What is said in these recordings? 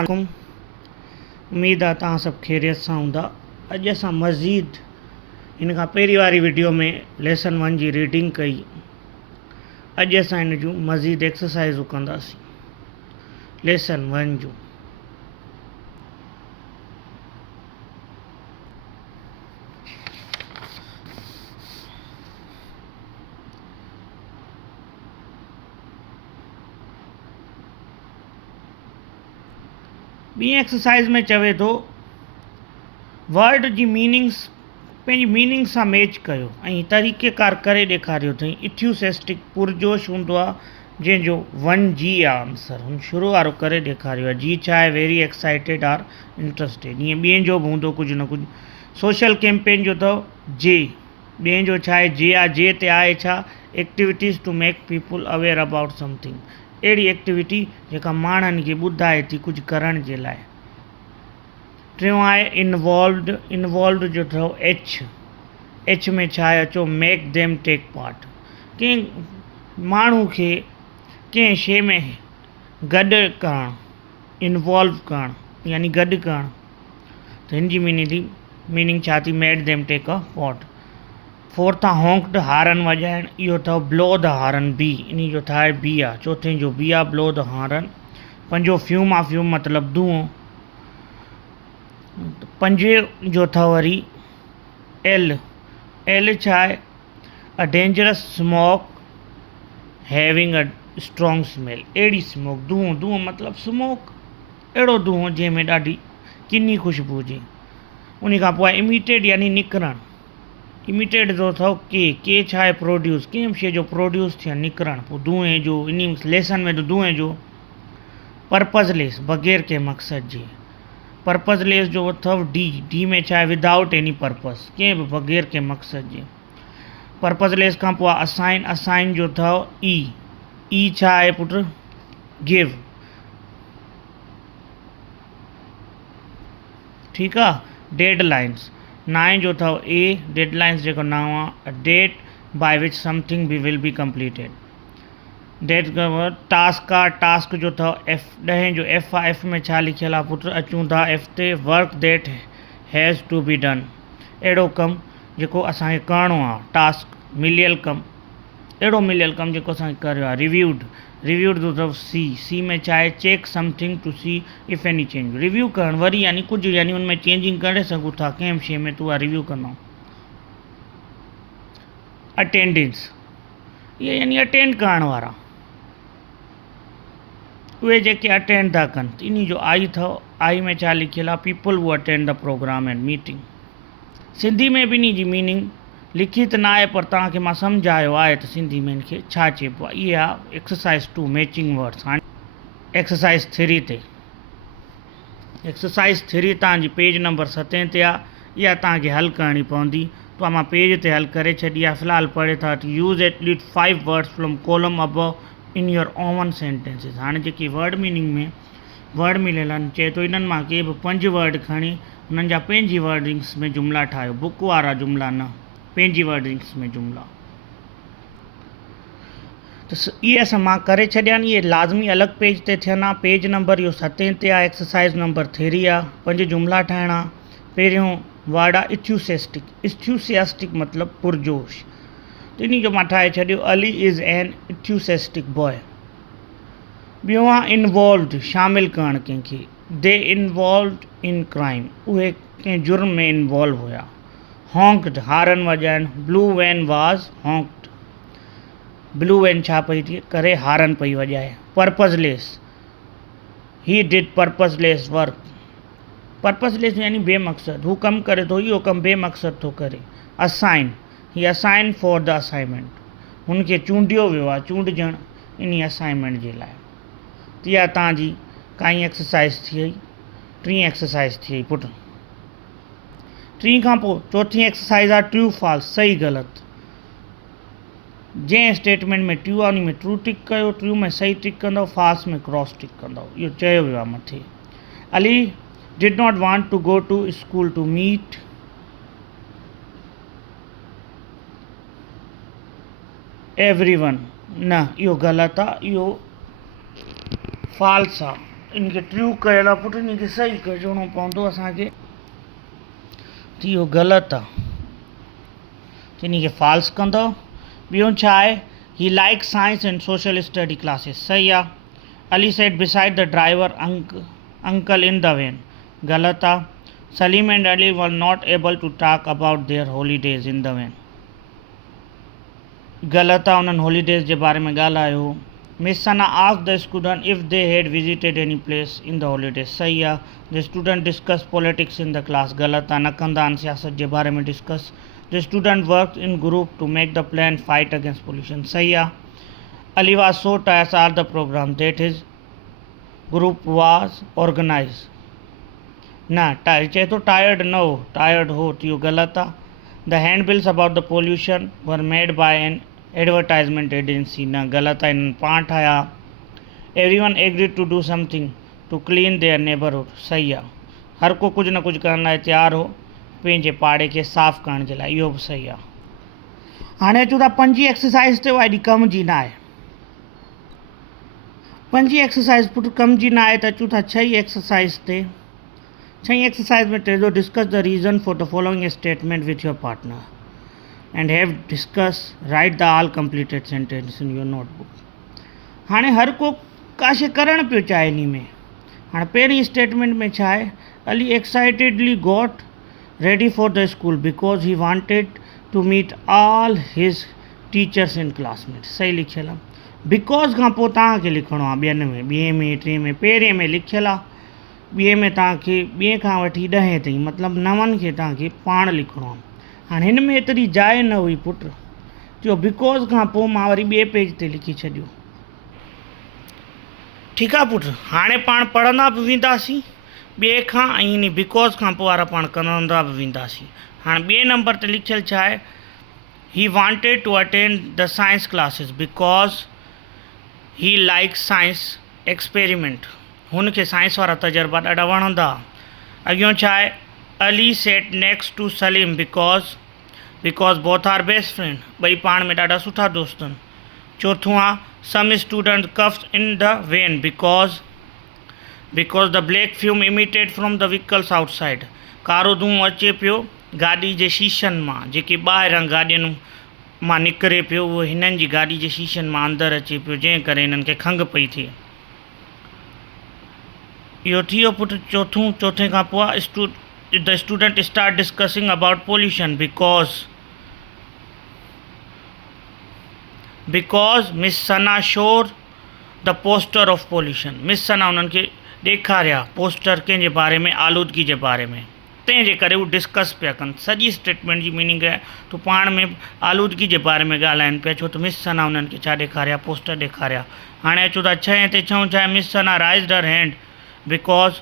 वालेकुम। उम्मीद आहे तव्हां सभु ख़ैरियत सां हूंदा। अॼु असां मज़ीद हिन खां पहिरीं वारी वीडियो में लेसन 1 जी रीडिंग कई। अॼु असां हिन जूं मज़ीद एक्सरसाइज़ूं कंदासीं लेसन 1 जूं। ॿी एक्सरसाइज़ में चवे थो वर्ड जी मीनिंग्स पंहिंजी मीनिंग सां मैच कयो ऐं तरीक़ेकार करे ॾेखारियो अथई। इथ्यूसेस्टिक पुरजोश हूंदो आहे जंहिंजो 1 जी आहे आंसर। हुन शुरू वारो करे ॾेखारियो आहे। जी छा आहे? Very excited or interested. ईअं ॿियनि जो बि हूंदो कुझु न कुझु। सोशल कैंपेन जो अथव जे। ॿियनि जो छा आहे? जे आहे। जे ते आहे छा? Activities to make people aware about something. अहिड़ी एक्टिविटी जेका माण्हुनि खे ॿुधाए थी कुझु करण जे लाइ। टियों आहे इन्वॉल्वड। इन्वॉल्वड जो अथव एच। एच में छा आहे? अचो मेक देम टेक पार्ट। कंहिं माण्हू खे कंहिं शइ में गॾु करणु, इन्वॉल्व करणु यानी गॾु करणु। त हिन जी मीनिंग छा थी? Made them take a part. Fourth आहे हॉन्क्ड, हारन वॼाइण। इहो अथव ब्लो द हारन, बी। इन जो छा आहे? बी आहे। चौथे जो बी आहे ब्लो द हारन। पंजो फ्यूम आहे। फ्यूम मतिलबु धुओं। पंजे जो अथव वरी एल। एल छा आहे? A dangerous smoke having a strong smell. अहिड़ी स्मोक, धुओं। धुओं मतिलबु स्मोक, अहिड़ो धुओं जंहिंमें ॾाढी किनी खुशबू हुजे। उन खां पोइ आहे इमिटेड यानी निकिरणु। इमिटेड जो अथव के छा आहे? प्रोड्यूस। कंहिं शइ जो प्रोड्यूस थियणु, निकिरणु। पोइ धुएं जो इन लेसन में धुएं जो। पर्पज़लेस, बग़ैर कंहिं मक़सद जे। पर्पज़लेस जो अथव डी। डी में छा आहे? विदाउट एनी पर्पज़, कंहिं बि बग़ैर कंहिं मक़सद जे। पर्पज़लेस खां पोइ आहे असाइन। असाइन जो अथव ई। ई छा आहे पुट? गिव। ठीकु आहे। डेडलाइंस। 9 जो अथव ए। डेडलाइंस जेको नाम आहे, date by which something be will be completed. Date task आहे। टास्क जो अथव एफ। 10 जो एफ आहे। एफ में छा लिखियलु आहे पुट? अचूं था एफ ते। Work that has to be done. अहिड़ो कमु जेको असांखे करिणो आहे। टास्क मिलियल कमु, अहिड़ो मिलियल कमु जेको असांखे करियो आहे। रिव्यूड। रिव्यूड जो अथव सी। सी में छा आहे? Check something to see if any change. Review करणु, वरी यानी कुझु यानी हुन में चेंजिंग करे सघूं था कंहिं शइ में, तूं रिव्यू कंदो। अटेंडेंस, इहे यानी अटेंड करण वारा, उहे जेके अटेंड था कनि। इन जो आई अथव। आई में छा लिखियलु आहे? People who attend the programme and meeting. Sindhi में बि इन जी मीनिंग लिखित न आहे, पर तव्हांखे मां सम्झायो आहे त सिंधी में इनखे छा चइबो आहे। इहा आहे एक्सरसाइज़ 2 मैचिंग वर्ड्स। हाणे एक्सरसाइज़ 3 ते। एक्सरसाइज़ 3 तव्हांजी पेज नंबर 7 ते आहे। इहा तव्हांखे हल करणी पवंदी। तो मां पेज ते हल करे छॾी आहे। फ़िलहालु पढ़े था use at least 5 words from column above in your oven sentences. हाणे जेकी वर्ड मीनिंग में वर्ड मिलियल आहिनि, चए थो इन्हनि मां के बि 5 वर्ड खणी हुननि जा पंहिंजी वर्डिंग्स में जुमिला ठाहियो। बुक वारा जुमिला न, पंहिंजी वर्डिंग्स में जुमिला। त इहे असां मां करे छॾिया आहिनि। इहे लाज़मी अलॻि पेज ते थियनि आहे। पेज नंबर इहो 7 ते आहे। एक्सरसाइज़ नंबर 3 आहे। 5 जुमिला ठाहिणा। पहिरियों वर्ड आहे इथ्यूसेस्टिक। इथ्यूसियास्टिक मतिलबु पुरजोश। त इन जो मां ठाहे छॾियो, अली इज़ एन इथ्यूसेस्टिक बॉय। ॿियो आहे इन्वॉल्वड, शामिलु करणु कंहिंखे। दे इन्वॉल्वड इन क्राइम, उहे कंहिं जुर्म में इन्वॉल्व हुया। हॉन्क्ड, हारन वॼाइण। ब्लू वैन वाज़ हॉन्क्ड। ब्लू वैन छा पई थी करे? हारन पई वॼाए। पर्पज़लेस, ही डिड पर्पज़लेस वर्क। पर्पज़लेस यानी बेमक़सद, हू कमु करे थो, इहो कमु बेमक़सद थो करे। असाइन, ही असाइन फॉर द असाइनमेंट, हुनखे चूंडियो वियो आहे, चूंडजणु इन असाइनमेंट जे लाइ। त इहा तव्हांजी काई एक्सरसाइज़ थी वई। 3 एक्सरसाइज़ थी वई पुट। 3 खां पोइ चौथी एक्सरसाइज़ आहे ट्रू फॉल्स, सही ग़लति। जंहिं स्टेटमेंट में ट्रू आहे उन में ट्रू टिक कयो, ट्रू में सही टिक कंदव, फॉल्स में क्रॉस टिक कंदव। इहो चयो वियो आहे मथे। Ali did not want to go to school to meet everyone. न, इहो ग़लति आहे, इहो फॉल्स आहे। इनके ट्रू कयल आहे पुट, इनके सही करणो पवंदो असांखे। त इहो ग़लति आहे, त इनखे फॉल्स कंदो। ॿियो छा आहे, he like science and social study classes, सही आहे। Ali sat beside the driver uncle in the van, ग़लति आहे। Salim and Ali were not able to talk about their holidays in the van, ग़लति आहे, उन्हनि हॉलीडेज़ जे बारे में ॻाल्हायो। Miss Sana asked the student if they had visited any place in the holidays, सही आहे। The student discuss politics in the class, ग़लति आहे, न कंदा आहिनि सियासत जे बारे में discuss. The student work in group to make the plan fight against pollution, सही आहे। Ali was so tired are the programme that his group was organise, न चए थो टायर्ड न हो, टायर्ड हो, तो इहो ग़लति आहे। The handbills about the pollution were made by an advertisement agency, न ग़लति आहे, इन्हनि पाण ठाहिया। Everyone agreed to do something to clean their neighbourhood, सही आहे। हर को कुझु न कुझु करण लाइ तयारु हो पंहिंजे पाड़े खे साफ़ु करण जे लाइ, इहो बि सही आहे। हाणे अचूं था पंजी एक्सरसाइज़ ते, उहा एॾी कम जी न आहे। पंजी एक्सरसाइज़ पुट कम जी न आहे, त अचूं था छही एक्सरसाइज़ ते। छही एक्सरसाइज़ में टे जो discuss the reason for the following statement with your partner and have discuss right the all completed sentence in your notebook. हाणे हर को काशे करण पियो चाहे इन में। हाणे पहिरीं स्टेटमेंट में छा आहे, Ali excitedly got ready for the school because he wanted to meet all his teachers and classmates, सही लिखियल आहे। बिकॉज खां पोइ तव्हांखे लिखिणो आहे ॿियनि में, ॿिए में, टे में। पहिरें में लिखियल आहे, ॿिए में तव्हांखे ॿिए खां वठी 10 ताईं मतिलबु 9 खे तव्हांखे पाण लिखिणो आहे। हाणे हिन में एतिरी जाइ न हुई पुट, जो बिकॉज़ खां पोइ मां वरी ॿिए पेज ते लिखी छॾियो। ठीकु आहे पुट, हाणे पाण पढ़ंदा बि वेंदासीं ॿिए खां, ऐं इन बिकॉज़ खां पोइ वारा पाण कंदा बि वेंदासीं। हाणे ॿिए नंबर ते लिखियलु छा आहे, he wanted to attend the science classes because he like science experiment, हुनखे साइंस वारा तजर्बा ॾाढा वणंदा। अॻियों छा आहे, Ali sat next to Salim because both are best friend, ॿई पाण में ॾाढा सुठा दोस्त आहिनि। चौथों आहे, some student coughs in the van because the black fume emitted from the vehicles outside, कारो धुओं अचे पियो गाॾी जे शीशनि मां, जेके ॿाहिरां गाॾियुनि मां निकिरे पियो, उहो हिननि जी गाॾी जे शीशनि मां अंदरि अचे पियो, जंहिं करे हिननि खे खंघि पई थिए। इहो थी वियो पुट चौथे खां पोइ आहे, the student start discussing about pollution because Miss Sana showed the poster of pollution, Miss Sana उन्हनि खे ॾेखारिया पोस्टर कंहिंजे बारे में, आलूदगी जे बारे में, तंहिंजे करे उहे डिस्कस पिया कनि। सॼी स्टेटमेंट जी मीनिंग आहे तो पाण में आलूदगी जे बारे में ॻाल्हाइनि पिया, छो त मिस सना उन्हनि खे छा ॾेखारिया, पोस्टर ॾेखारिया। हाणे अचूं था छहें ते, छहों छा आहे, मिस Sana raised her hand because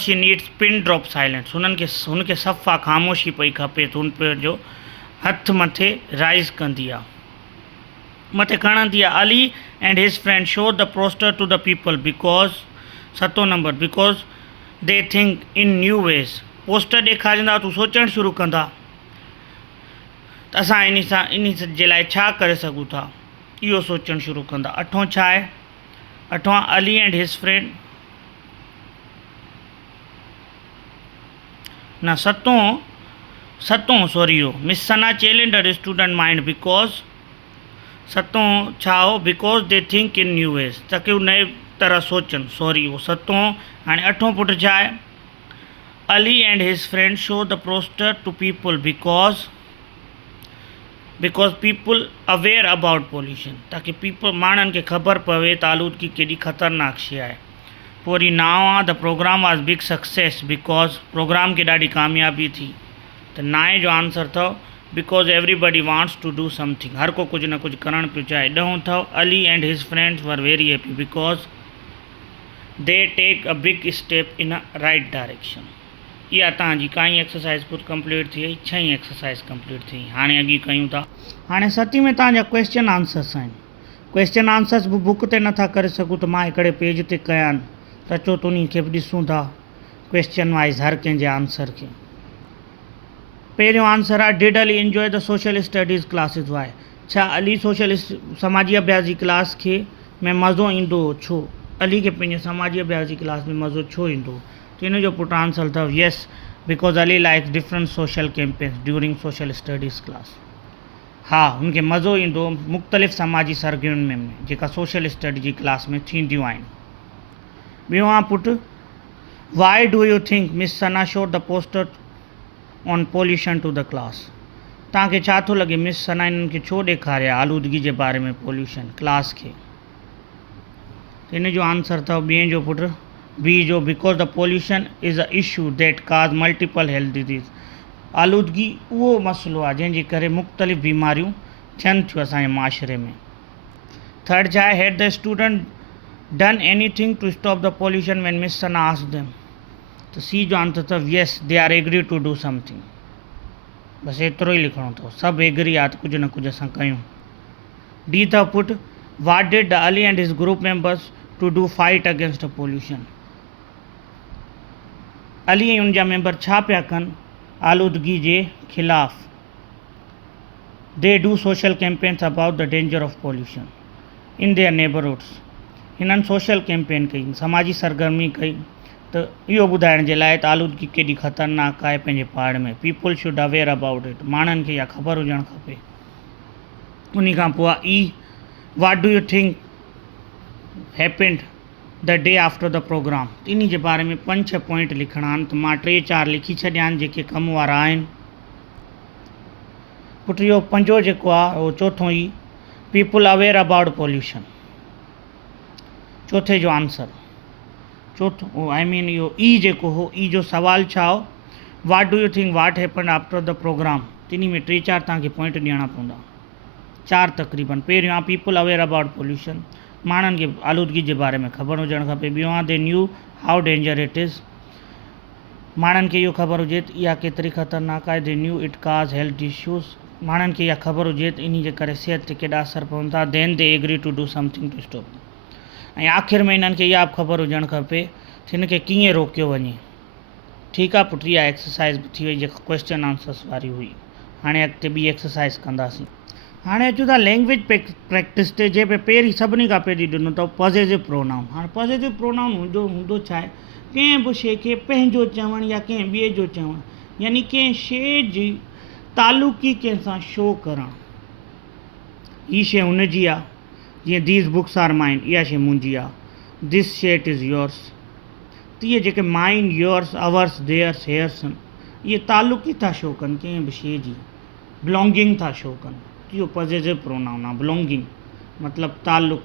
she needs pin drop silence, हुनखे सफ़ा ख़ामोशी पई खपे, त हुन जो हथु मथे राइज़ कंदी आहे, मथे खणंदी आहे। Ali and his friend show the poster to the people because, सतों number, because they think in new ways, poster ॾेखारींदा तूं सोचणु शुरू कंदा त असां इन जे लाइ छा करे सघूं था, इहो सोचणु शुरू कंदा। अठों छा आहे, अठों आहे, अली एंड हिज फ्रेंड, न सतों सॉरी हो, miss Sana challenge the student mind because, सतों छा हो, because they think in new ways, ताकि उहे नए तरह सोचनि, सॉरी हो सतों। हाणे अठों पुट छा आहे, Ali and his friend show the poster to people because people aware about pollution, ताकि माण्हुनि खे ख़बर पवे त आलूदगी केॾी ख़तरनाक शइ आहे। पोइ वरी नाव आहे, the program was big success because, program खे ॾाढी कामयाबी थी, त नाए जो आंसर अथव because everybody wants to do something, हर को कुझु न कुझु करणु पियो चाहे। ॾहों अथव, Ali and his friends were very happy because they take a big step in a right direction. इहा तव्हांजी काई एक्सरसाइज़ पूरी कंप्लीट थी वई, छहीं एक्सरसाइज़ कंप्लीट थी। हाणे अॻी कयूं था, हाणे सतीं में तव्हांजा क्वेश्चन आंसर्स आहिनि। क्वेश्चन आंसर्स बि बुक ते नथा करे सघूं त मां हिकिड़े पेज ते कया आहिनि, त अचो त उन्ही खे बि ॾिसूं था क्वेश्चन वाइज़ हर कंहिंजे आंसर खे। पहिरियों आंसर आहे, डिड Ali enjoy the social studies classes वाए, छा अली समाजी अभ्यास जी क्लास खे में मज़ो ईंदो हो, छो? अली के पंहिंजे समाजी अभ्यास जी क्लास में मज़ो छो ईंदो, त हिन जो पुट आंसर अथव yes because Ali likes different social campaigns during social studies class. हा, हुनखे मज़ो ईंदो मुख़्तलिफ़ समाजी सरगर्मियुनि में जेका सोशल स्टडी जी क्लास में थींदियूं आहिनि। ॿियो आहे पुट, why do you think Miss Sana showed the poster on pollution to the class. तव्हांखे छा थो लॻे मिस सना इन्हनि खे छो ॾेखारिया आलूदगी जे बारे में पोल्यूशन क्लास खे। इन जो आंसर अथव ॿिएं जो पुट बी जो because the pollution is a issue that काज़ मल्टीपल हेल्थ डिजीज़। आलूदगी उहो मसइलो आहे जंहिंजे करे मुख़्तलिफ़ बीमारियूं थियनि थियूं असांजे माशरे में। थर्ड छा आहे, had the student done anything to stop the pollution when Miss Sana asked them. तो सी जो आंसर अथव yes they are agree to do something. बस एतिरो ई लिखणो अथव, सभु एग्री आहे त कुझु न कुझु असां कयूं। डी अथव पुट what did the Ali and his group members to do fight against the pollution. Ali ऐं उन जा मेंबर छा पिया कनि आलूदगी जे ख़िलाफ़। They do social campaigns about the danger of pollution in their neighbourhoods. हिननि सोशल कैंपेन कई, समाजी सरगर्मी कई त इहो ॿुधाइण जे लाइ त आलूदगी केॾी ख़तरनाक आहे पंहिंजे पाड़ में। People should aware about it, माण्हुनि खे इहा ख़बर हुजणु खपे। उन खां पोइ आहे E what do you think happened the day after the programme. इन जे बारे में 5-6 पॉइंट लिखणा आहिनि, त मां 3-4 लिखी छॾिया आहिनि जेके कम वारा आहिनि। पुट इहो 5 जेको आहे उहो चोथों ई पीपल अवेयर अबाउट पोल्यूशन। चौथे जो आंसर चौथों आई मीन इहो ई जेको हो, ई जो सवाल छा हो, what do you think what happened after the program. तिनी में 3-4 तव्हांखे पॉइंट ॾियणा पवंदा, 4 तक़रीबन। पहिरियों आहे पीपल अवेयर अबाउट पोल्यूशन, माण्हुनि खे आलूदगी जे बारे में ख़बर हुजणु खपे। ॿियो आहे they knew how danger it is, माण्हुनि खे इहो ख़बर हुजे त इहा केतिरी ख़तरनाक आहे। दे न्यू इट काज़ हेल्थ इश्यूज़, माण्हुनि खे इहा ख़बर हुजे त इन जे करे सिहत ते केॾा असर पवनि था। Then they agree to do something to stop. ऐं आख़िर में इन्हनि खे इहा बि ख़बर हुजणु खपे त हिन खे कीअं रोकियो वञे। ठीकु आहे पुट, इहा एक्सरसाइज़ बि थी वई जेका क्वेश्चन आंसर्स वारी हुई। हाणे अॻिते ॿी एक्सरसाइज़ कंदासीं। हाणे अचूं था लैंग्वेज प्रैक्टिस ते, जंहिं पहिरीं सभिनी खां पहिरीं ॾिनो अथव पॉज़िटिव प्रोनाउन। हाणे पॉज़िटिव प्रोनाउन हूंदो छा आहे, कंहिं बि शइ खे पंहिंजो चवणु या कंहिं ॿिए जो चवणु, यानी कंहिं शइ जी तालुकी कंहिंसां शो करणु। हीअ शइ हुनजी आहे, जीअं दीज़ बुक्स आर माइन, इहा शइ मुंहिंजी आहे। This shirt is yours. त इहे जेके mine, yours, hours, theirs, hairs आहिनि, इहे तालुकी था शो कनि कंहिं बि शइ जी, बिलोंगिंग था शो कनि। इहो पॉज़िटिव प्रोनाउन आहे, बिलोंगिंग मतिलबु तालुक।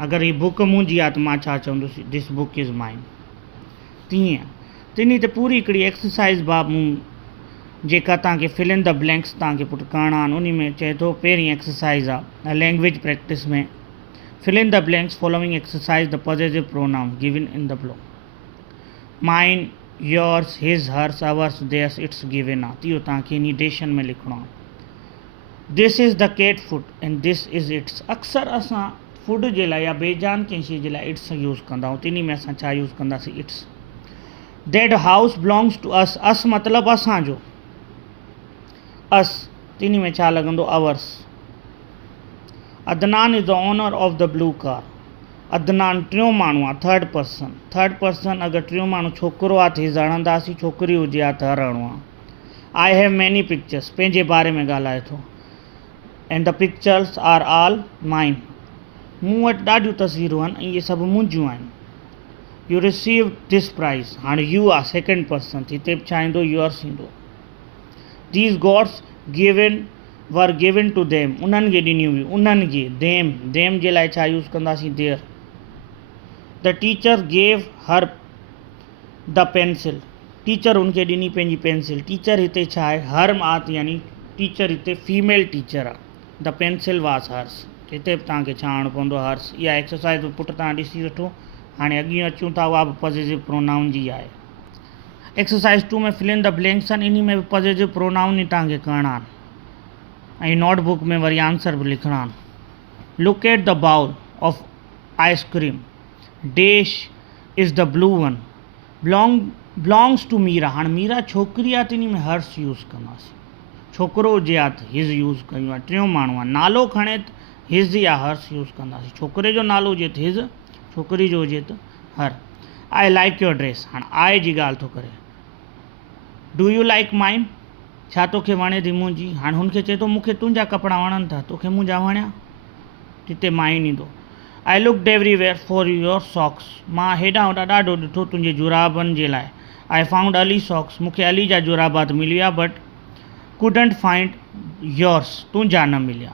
अगरि हीअ बुक मुंहिंजी आहे त मां छा चवंदुसि, दिस बुक इज़ माइन। तीअं तिनी ते पूरी हिकिड़ी एक्सरसाइज़ मूं जेका तव्हांखे फिल इन द ब्लैंक्स तव्हांखे पुट करणा आहिनि। उन में चए थो पहिरीं एक्सरसाइज़ आहे लैंग्वेज प्रैक्टिस में, fill in the blanks following exercise the possessive pronoun given in the below. Mine, yours, his, hers, ours, theirs, its given आहे। इहो तव्हांखे निडेशन में लिखणो आहे। This is the cat food and this is its. अक्सर असां फूड जे लाइ या बेजान कंहिं शइ जे लाइ इट्स यूज़ कंदा आहियूं, तिनी में असां छा यूज़ कंदासीं, its. That house belongs to us, us मतिलबु असांजो, अस तिनी में छा लॻंदो, ours. Adnan is the owner of the blue car. Adnan टियों माण्हू आहे, थर्ड पर्सन। थर्ड पर्सन अगरि टियों माण्हू छोकिरो आहे त हिज़ हणंदासीं, छोकिरी हुजे आहे त हर हणो आहे। आई हैव मैनी पिक्चर्स, पंहिंजे बारे में ॻाल्हाए थो। And the pictures are all mine, मूं वटि ॾाढियूं तस्वीरूं आहिनि ऐं इहे सभु मुंहिंजियूं आहिनि। यू रिसीव दिस प्राइज़, हाणे यू आहे सेकेंड पर्सन, हिते बि छा ईंदो, योर्स ईंदो। These gods were given to them, उन्हनि खे ॾिनियूं हुयूं, उन्हनि खे। देम जे लाइ छा यूज़ कंदासीं, their. The teacher gave her the pencil, teacher उनखे ॾिनी पंहिंजी पेंसिल। टीचर हिते छा आहे, हर आत, यानी टीचर हिते फीमेल टीचर आहे। द पेंसिल वास हर्स, हिते बि तव्हांखे छा आणणो पवंदो, हर्स। इहा एक्सरसाइज़ पुट तव्हां ॾिसी वठो। हाणे अॻियां अचूं था, उहा बि पॉज़िटिव प्रोनाउन जी आहे। एक्सरसाइज़ 2 में फिल इन द ब्लैंक्स आहिनि, इन में बि पॉज़िटिव प्रोनाउन ई तव्हांखे करणा आहिनि ऐं नोटबुक में वरी आंसर बि लिखणा आहिनि। Look at the bowl of ice cream, dash is the blue one, belongs to Meera. हाणे मीरा छोकिरी आहे, तिनी में हर्स यूज़ कंदासीं। छोकिरो हुजे आहे त हिज़ यूज़ कयूं आहे, टियों माण्हू आहे। नालो खणे त हिज़ या हर्स यूज़ कंदासीं। छोकिरे जो नालो हुजे त हिज़, छोकिरी जो हुजे त हर। आई लाइक योर ड्रेस, हाणे आई जी ॻाल्हि थो करे। डू यू लाइक माइन, छा तोखे वणे थी मुंहिंजी। हाणे हुनखे चए थो मूंखे तुंहिंजा कपिड़ा वणनि था, तोखे मुंहिंजा वणिया, हिते माइन ईंदो। I looked everywhere for your socks, मां हेॾां होॾां ॾाढो ॾिठो तुंहिंजे जुराबनि जे लाइ। आई फाउंड अली सॉक्स, मूंखे अली जा जुराबात मिली विया, बट कुडंट फाइंड योर्स, तुंहिंजा न मिलिया।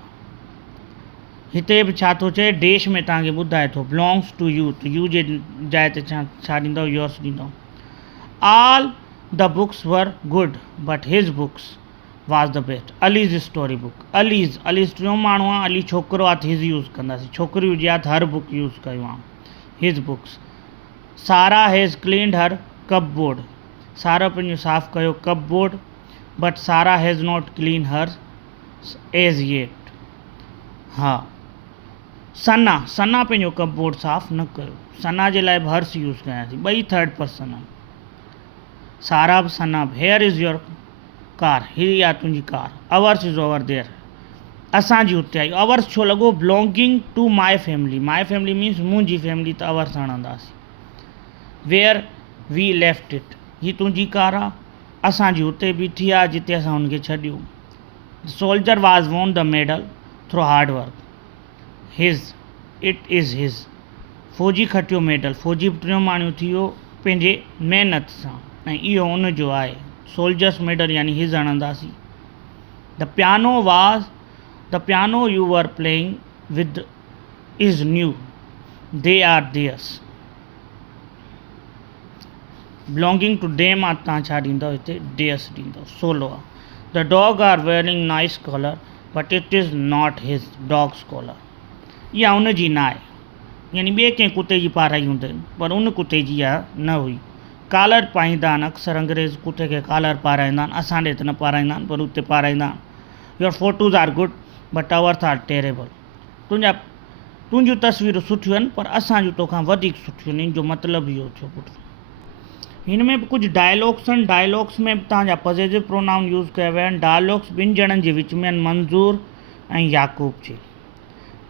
हिते बि छा थो चए, देश में तव्हांखे ॿुधाए थो बिलोंग्स टू यू, त यू जे जाइ ते छा ॾींदव, योर्स ॾींदव। All the books were good but his books was the best, Ali's story book. Ali's टियों माण्हू आहे, अली छोकिरो आहे त हिज यूज़ कंदासीं, छोकिरी हुजे आहे त हर बुक यूज़ कयूं आहे, हिज बुक्स। सारा हैज़ क्लीन्ड हर कपबोर्ड, सारा पंहिंजो साफ़ु कयो कपबोर्ड, बट सारा has not clean her as yet. हा, सना पंहिंजो कपबोर्ड साफ़ु न कयो, सना जे लाइ बि हर्स यूज़ कयासीं, ॿई थर्ड पर्सन आहिनि। सारा बि सना बि। हेयर इज़ योर कार, हीअ आहे तुंहिंजी car. Ours is over there, असांजी हुते आई। अवर्स छो लॻो, belonging to my family, my family means मुंहिंजी फैमिली, त अवर्स हणंदासीं। वेयर वी लेफ्ट इट, हीअ तुंहिंजी कार आहे, असांजी हुते बीठी आहे जिते असां हुनखे छॾियो। Soldier was won the medal through hard work, his, it is his, फ़ौजी खटियो मेडल, फ़ौजी बि टियों माण्हू थी वियो पंहिंजे महिनत सां, ऐं इहो उनजो आहे। सोल्जर्स मेडल यानी हिज हणंदासीं। The piano you were playing with is new, they are theirs. Belonging to them आहे, तव्हां छा ॾींदव हिते, देयर्स ॾींदव, सोलो आहे। The dog are wearing nice collar but it is not his dog's collar, इहा उनजी न आहे, यानी ॿिए कंहिं कुते जी पाराई हूंदनि, पर उन कुते जी इहा न हुई। कॉलर पाईंदा आहिनि अक्सर अंग्रेज़ कुते खे कॉलर पाराईंदा आहिनि, असां ॾे त न पाराईंदा आहिनि, पर उते पाराईंदा आहिनि। Your photos are good but ours are terrible, तुंहिंजूं तस्वीरूं सुठियूं आहिनि पर असांजूं तोखां वधीक सुठियूं आहिनि, इन जो मतिलबु इहो थियो पुटु। हिन में बि कुझु डायलॉग्स आहिनि, डायलॉग्स में बि तव्हांजा पॉजिटिव प्रोनाउन यूज़ कया विया आहिनि। डायलॉग्स ॿिनि ॼणनि जे विच में आहिनि, मंज़ूर ऐं याकूब जे,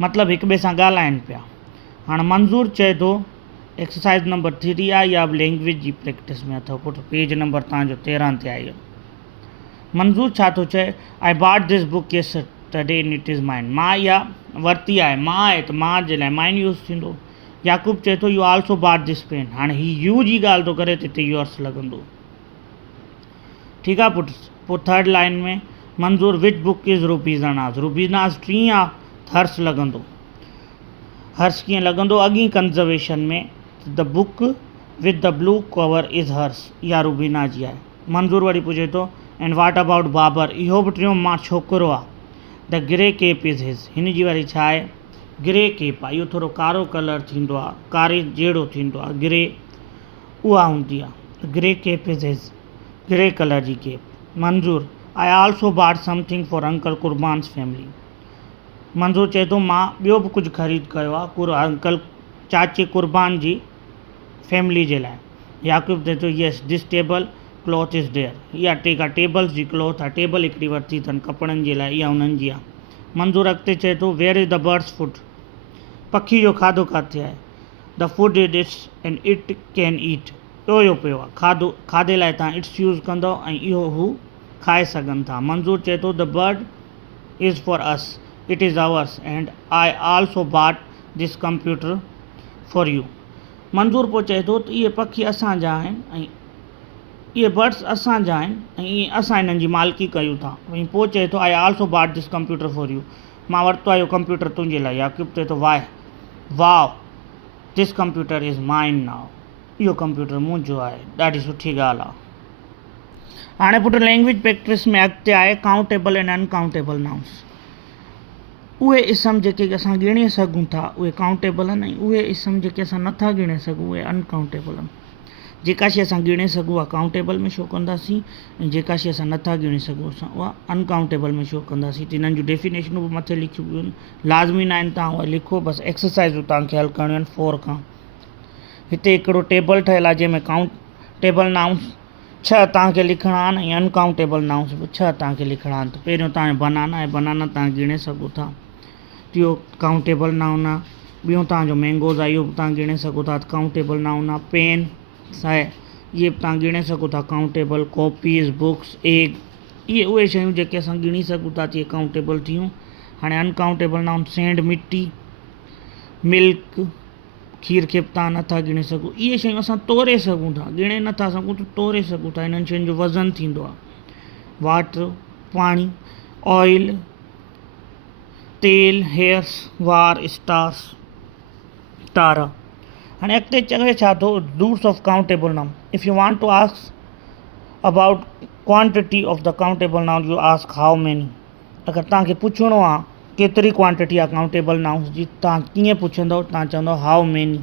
मतिलबु हिक ॿिए सां ॻाल्हाइनि पिया। हाणे मंज़ूर चए थो, एक्सरसाइज़ नंबर 3 आहे, या लैंग्वेज जी प्रैक्टिस में अथव पुटु, पेज नंबर तव्हांजो 13 ते आहे। मंज़ूर छा थो चए, I bought this book yesterday and it is mine, मां इहा वरिती आहे, मां आहे त मां जे लाइ माइन यूज़ थींदो। याकूब चए थो you also bought this pen, हाणे हीउ यू जी ॻाल्हि थो करे त हिते योर्स लॻंदो। ठीकु आहे पुटु। पोइ थर्ड लाइन में मंज़ूर विच बुक इज़ रूबीनाज़, रूबीनाज़ 3 आहे, हर्स लॻंदो। हर्स कीअं लॻंदो, अॻी कंज़र्वेशन में the book with the blue cover is hers, इहा रूबीना जी आहे। मंज़ूर वरी पुछे थो, एंड वाट अबाउट बाबर, इहो बि टियों मां छोकिरो आहे। The grey cape is his, हिन जी वरी छा आहे, ग्रे केप आहे, इहो थोरो कारो कलर थींदो आहे, कारे जहिड़ो थींदो आहे, ग्रे उहा हूंदी आहे। Grey cape is his, grey colour जी cape. Manzoor I also bought something for uncle Qurban's family, Manzoor चए थो मां ॿियो बि कुझु ख़रीद कयो आहे अंकल चाचे कुर्बान जी फैमिली जे लाइ। याकूब चए थो yes this table cloth is there, इहा टेबल्स जी क्लॉथ आहे, टेबल हिकिड़ी वरिती अथनि कपिड़नि जे लाइ, इहा उन्हनि जी आहे। मंज़ूर अॻिते चए थो where is the bird's food, पखी जो खाधो किथे आहे। The food it eats and it can eat, ॾोयो पियो आहे, खाधे लाइ तव्हां इट्स यूज़ कंदव ऐं इहो हू खाए सघनि था। मंज़ूर चए थो the bird is for us, it is hours and I also bought this computer for you. मंज़ूर पोइ चए थो त इहे पखी असांजा आहिनि ऐं इहे बर्ड्स असांजा आहिनि ऐं ईअं असां हिननि जी मालिकी कयूं था। ऐं पोइ चए थो आई also bought this computer for you, मां वरितो आहे इहो कंप्यूटर तुंहिंजे लाइ। याकूब चए थो वाह this computer is mine now, इहो कंप्यूटर मुंहिंजो आहे, ॾाढी सुठी ॻाल्हि आहे। हाणे पुटु लैंग्वेज प्रैक्टिस में अॻिते आहे काउंटेबल एंड अनकाउंटेबल नाउन्स। उहे इस्म जेके असां ॻिणे सघूं था उहे काउंटेबल आहिनि, ऐं उहे इस्म जेके असां नथा ॻिणे सघूं उहे अनकाउंटेबल आहिनि। जेका शइ असां ॻिणे सघूं उहा काउंटेबल में शो कंदासीं, ऐं जेका शइ असां नथा ॻिणे सघूं असां उहा अनकाउंटेबल में शो कंदासीं। त हिननि जूं डेफिनेशनूं बि मथे लिखियूं पियूं आहिनि, लाज़मी न आहिनि, तव्हां उहा लिखो, बसि एक्सरसाइज़ूं तव्हांखे हल करणियूं आहिनि 4 खां। हिते हिकिड़ो टेबल ठहियलु आहे जंहिंमें काउंटेबल नाउन्स 6 तव्हांखे लिखणा आहिनि ऐं अनकाउंटेबल नाउन्स बि 6 तव्हांखे लिखणा आहिनि। त पहिरियों तव्हांजो बनाना आहे, बनाना तव्हां ॻिणे सघो था, इहो काउंटेबल नाउन आहे। ॿियों तव्हांजो मैंगोज़ आहे, इहो बि तव्हां गिणे सघो था, काउंटेबल नाउन आहे। पेन आहे, इहे बि तव्हां गिणे सघो था, काउंटेबल। कॉपीज़, बुक्स, एग, इहे उहे शयूं जेके असां गिणी सघूं था इहे काउंटेबल थियूं। हाणे अनकाउंटेबल नाउन, सैंड, मिट्टी, मिल्क, खीर खे बि तव्हां नथा गिणे सघो। इहे शयूं असां तोरे सघूं था, गिणे नथा सघूं त तोरे सघूं था, इन्हनि शयुनि जो वज़न थींदो आहे। वाटर, पाणी, ऑयल, तेल, हेयर्स, वार, स्टार्स, तारा। हाणे अॻिते चवे छा थो, rules of countable noun. If you want to ask about quantity of the countable noun, you ask how many. अगरि तव्हांखे पुछिणो आहे केतिरी क्वांटिटी आहे काउंटेबल नाउन्स जी, तव्हां कीअं पुछंदव, तव्हां चवंदव how many.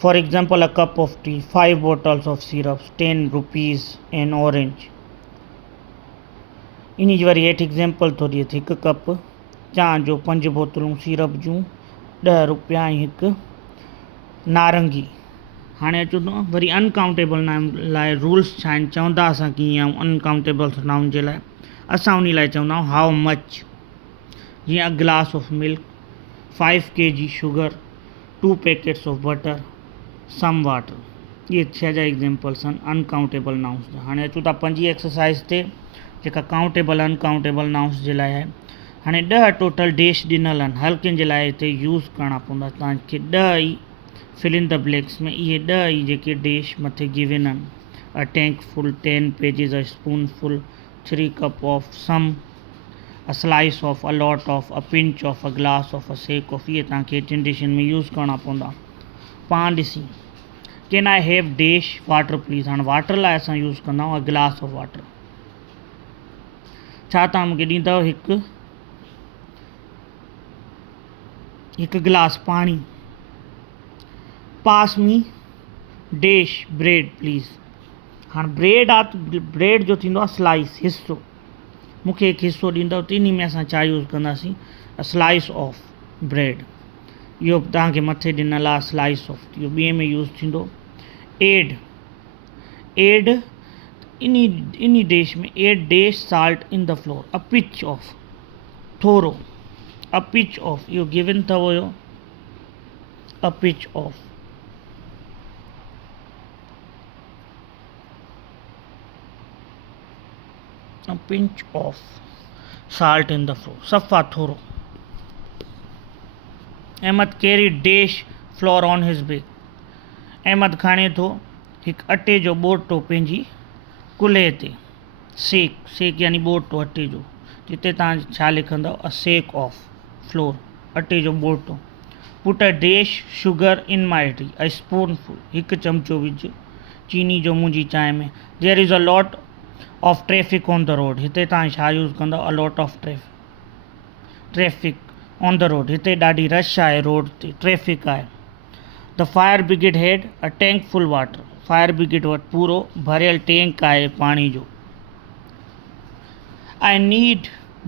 For example, a cup of tea, 5 bottles of syrups, 10 rupees, an orange. इन जी वरी हेठि एग्जाम्पल थो ॾिए, हिकु कप चांहि जो, 5 बोतलूं सीरप जूं, 10 रुपया ऐं हिकु नारंगी। हाणे अचो त वरी अनकाउंटेबल नाउन लाइ रूल्स छा आहिनि, चवंदा असां कीअं आहियूं अनकाउंटेबल नाउन जे लाइ। असां उन लाइ चवंदा आहियूं हाउ मच। जीअं अ glass of milk, 5 kg sugar, 2 packets of butter, some water. इहे 6 जा एग्जाम्पल्स आहिनि अनकाउंटेबल नाउन्स जा। हाणे अचूं था 5 एक्सरसाइज़ ते, जेका काउंटेबल अनकाउंटेबल नाउन्स जे लाइ आहे। हाणे 10 टोटल डेश ॾिनल आहिनि, हर कंहिं जे लाइ हिते यूज़ करणा पवंदा तव्हांखे। 10 ई फिल इन द ब्लैक्स में, इहे 10 ई जेके डेश मथे गिवन आहिनि। A tank full, 10 pages, a spoon full, 3 cup of, some, a slice of, a lot of, a pinch of, a glass of, a sack of. इहे तव्हांखे कंडीशन में यूज़ करणा पवंदा। पाण ॾिसी, can I have dash water please. हाणे वाटर लाइ असां यूज़ कंदा आहियूं अ ग्लास ऑफ वाटर। छा तव्हां मूंखे ॾींदव हिकु गिलास पाणी। पास मी डेश ब्रेड प्लीज़। हाणे ब्रेड आहे त ब्रेड जो थींदो आहे स्लाइस, हिसो। मूंखे हिकु हिसो ॾींदव त इन में असां छा यूज़ कंदासीं, अ स्लाइस ऑफ ब्रेड। इहो तव्हांखे मथे ॾिनल आहे स्लाइस ऑफ, इहो ॿिए में यूज़ थींदो। एड, एड इन डिश में, add dash salt in the flour, a pinch of, थोरो, अ पिच ऑफ, इहो गिवन अथव हुयो, a pinch of. a pinch of salt in the floor, सफ़ा थोरो। Ahmed carry dash flour on his bag. Ahmed खणे थो हिकु अटे जो ॿोटो पंहिंजी कुल्हे ते। सेक, सेक यानी ॿोटो अटे जो, जिते तव्हां छा लिखंदव, अ सेक ऑफ फ्लोर, अटे जो ॿोटो। Put a dash sugar in my tea, a spoon full, हिकु चमचो विझ चीनी जो मुंहिंजी चांहि में। There is a lot of traffic on the road, हिते तव्हां छा यूज़ कंदव, a lot of traffic on the road, हिते ॾाढी रश आहे रोड ते, ट्रैफिक आहे। The fire brigade had a tank full water, fire brigade वटि पूरो भरियल टैंक आहे पाणी जो। I need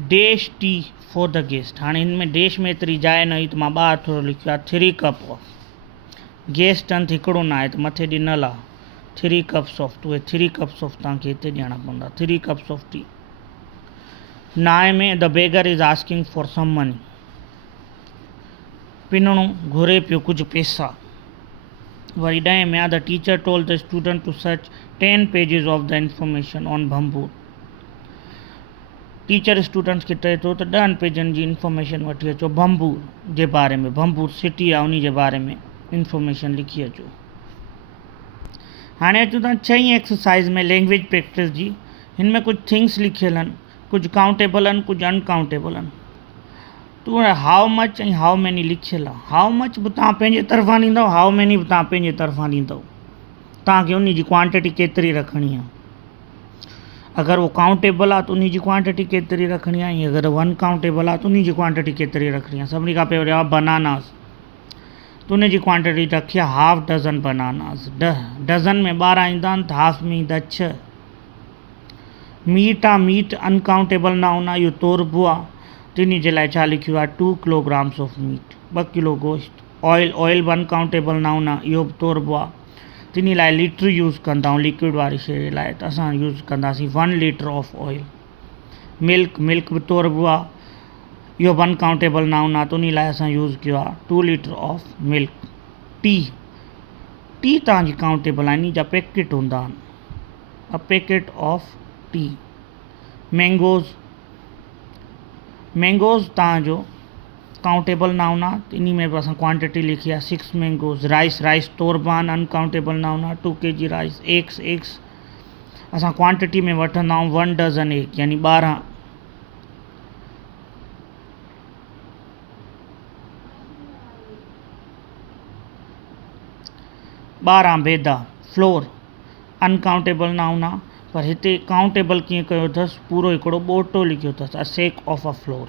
dash T for the guest. हाणे हिन में डेश में एतिरी जाइ न हुई त मां ॿाहिरि थोरो लिखियो आहे 3 कप ऑफ। गेस्ट अंत हिकिड़ो न आहे त मथे ॾिनल आहे 3 कप्स ऑफ, त उहे 3 कप्स ऑफ तव्हांखे हिते ॾियणा पवंदा, 3 कप्स ऑफ टी। 9 में, the beggar is asking for some money, पिनणो घुरे पियो कुझु पैसा। वरी 10 में आहे, the teacher told the student to search 10 pages of the information on Bhambhore. Teacher students खे चए थो त 10 पेजनि जी इंफॉर्मेशन वठी अचो भंबूर जे बारे में, भंबूर सिटी आहे उन जे बारे में इंफॉर्मेशन लिखी अचो। हाणे अचूं था 6 एक्सरसाइज़ में लैंग्वेज प्रैक्टिस जी। हिन में कुझु थिंग्स लिखियल आहिनि, कुझु काउंटेबल आहिनि, कुझु अनकाउंटेबल आहिनि। तो हाउ मच ऐं हाउ मैनी लिखियल आहे। हाउ मच बि तव्हां पंहिंजे तरफ़ां ॾींदव, हाउ मैनी बि तव्हां पंहिंजे तरफ़ां ॾींदव। तव्हांखे उन जी क्वांटिटी केतिरी रखणी आहे। अगरि उहो काउंटेबल आहे त उन जी क्वांटिटी केतिरी रखणी आहे, ऐं अगरि वन काउंटेबल आहे त उन जी क्वांटिटी केतिरी रखणी आहे। सभिनी खां पहिरियों आहे बनानास, त उन जी क्वांटिटी रखी आहे हाफ डज़न बनानास। डज़न में 12 ईंदा आहिनि त हाफ में ईंदा 6। मीट आहे, मीट अनकाउंटेबल नाउन आहे, इहो तोरबो आहे, त इन जे लाइ छा लिखियो आहे 2 किलोग्राम्स ऑफ मीट, 2 किलो गोश्त। ऑयल, ऑयल बि अनकाउंटेबल नाउन आहे, इहो बि तोरबो आहे, त इन लाइ लीटर यूज़ कंदा आहियूं लिक्विड वारी शइ जे लाइ, त असां यूज़ कंदासीं 1 litre of oil. Milk, milk बि तोरबो आहे, इहो अनकाउंटेबल नाउन आहे, त उन लाइ असां यूज़ कयो आहे 2 लीटर ऑफ मिल्क। टी तव्हांजी काउंटेबल आहे, इन जा पैकेट हूंदा आहिनि, a packet of T. Mangoes तव्हांजो काउंटेबल नाउन आहे, त इन में बि असां क्वांटिटी लिखी आहे 6 मैंगोज़। राइस तोरबान अनकाउंटेबल नाउन आहे, 2 kg राइस। एग्स असां क्वांटिटी में वठंदा आहियूं 1 डज़न एग, यानी 12 बेदा। फ्लोर अनकाउंटेबल नाउन आहे, पर हिते काउंटेबल कीअं कयो अथसि, पूरो हिकिड़ो ॿोटो लिखियो अथसि, अ सेक ऑफ अ फ्लोर।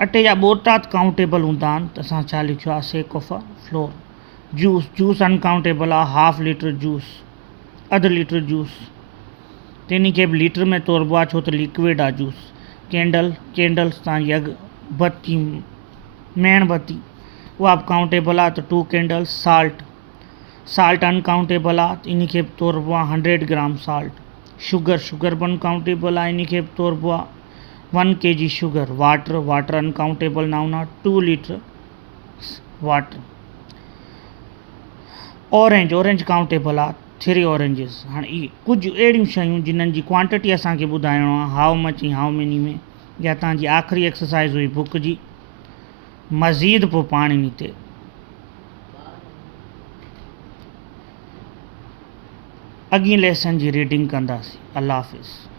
अटे जा ॿोटा काउंटेबल हूंदा आहिनि, त असां छा लिखियो आहे, sake of a floor. Juice uncountable आहे, हाफ लीटर जूस, अधु लीटर जूस, त इन खे बि लीटर में तोरबो आहे, छो त लिक्विड आहे जूस। कैंडल्स तव्हांजी बत्ती, मेणबत्ती, उहा बि काउंटेबल आहे, त 2 कैंडल्स। साल्ट अनकाउंटेबल आहे, त इन खे बि तोरबो आहे 100 ग्राम साल्ट। शुगर बि अनकाउंटेबल आहे, इन खे बि तोरबो आहे 1 kg sugar. Water uncountable noun आहे, 2 लीटर वाटर। ऑरेंज काउंटेबल आहे, 3 ऑरेंजिस। हाणे इहे कुझु अहिड़ियूं शयूं जिन्हनि जी क्वांटिटी असांखे ॿुधाइणो आहे, हाउ मच ऐं हाउ मेनी में। या तव्हांजी आख़िरी एक्सरसाइज़ हुई बुक जी। मज़ीद पोइ पाण इन ते अॻिए लेसन जी रीडिंग कंदासीं। अल्लाह हाफ़िज़।